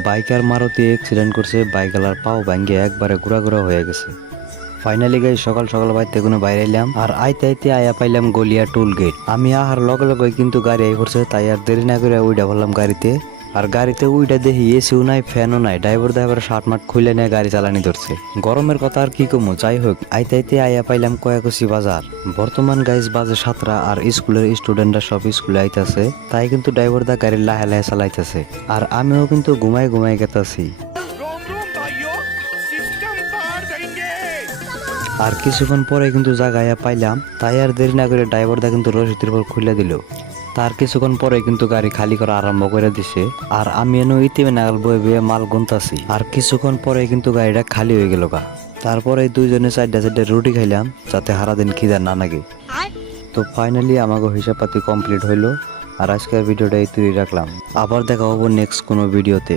Biker Maruti accident করছে, bicolour পাও ভাঙ্গে একবারে গুড়া গুড়া হয়ে গেছে। ফাইনালি গাই সকাল সকাল বাইতে কোনো বাইরে এলাম, আর আইতে আইতে আয়া পাইলাম গলিয়া টুল গেট। আমি আহার লগে লগে কিন্তু গাড়ি আই পড়ছে, তাই আর দেরি না করে উইডা বললাম গাড়িতে। আর গাড়িতে উইডা দেখি এসিও নাই, ফ্যানও নাই। ড্রাইভার শার্ট মাঠ খুলে নিয়ে গাড়ি চালানি ধরছে। গরমের কথা আর কি কমু, যাই হোক আইতে আইতে আয়া পাইলাম কয়াকুচি বাজার। বর্তমান গাইজ বাজে 7টা, আর স্কুলের স্টুডেন্টরা সব স্কুলে আইতাছে, তাই কিন্তু ড্রাইভার দা গাড়ি লাহে লাহে চালাইতেছে। আর আমিও কিন্তু ঘুমাই ঘুমাই গেতাছি। আর কিছুক্ষণ পরে কিন্তু জায়গায় পাইলাম, তাই আর দেরি না করে ড্রাইভারদা কিন্তু রশিদের পর খুলে দিল। তার কিছুক্ষণ পরে কিন্তু গাড়ি খালি করা আরম্ভ করে দিছে। আর আমি এনে ইতিমে নাগাল বয়ে বয়ে মাল গুনতাছি। আর কিছুক্ষণ পরে কিন্তু গাড়িটা খালি হয়ে গেল গা। তারপরে দুইজনে চারটা চারটা রুটি খাইলাম, যাতে সারাদিন খিদা না লাগে। তো ফাইনালি আমাকে হিসাব পাতি কমপ্লিট হইলো। আর আজকের ভিডিওটা এই তৈরি রাখলাম। আবার দেখা হবো নেক্সট কোনো ভিডিওতে।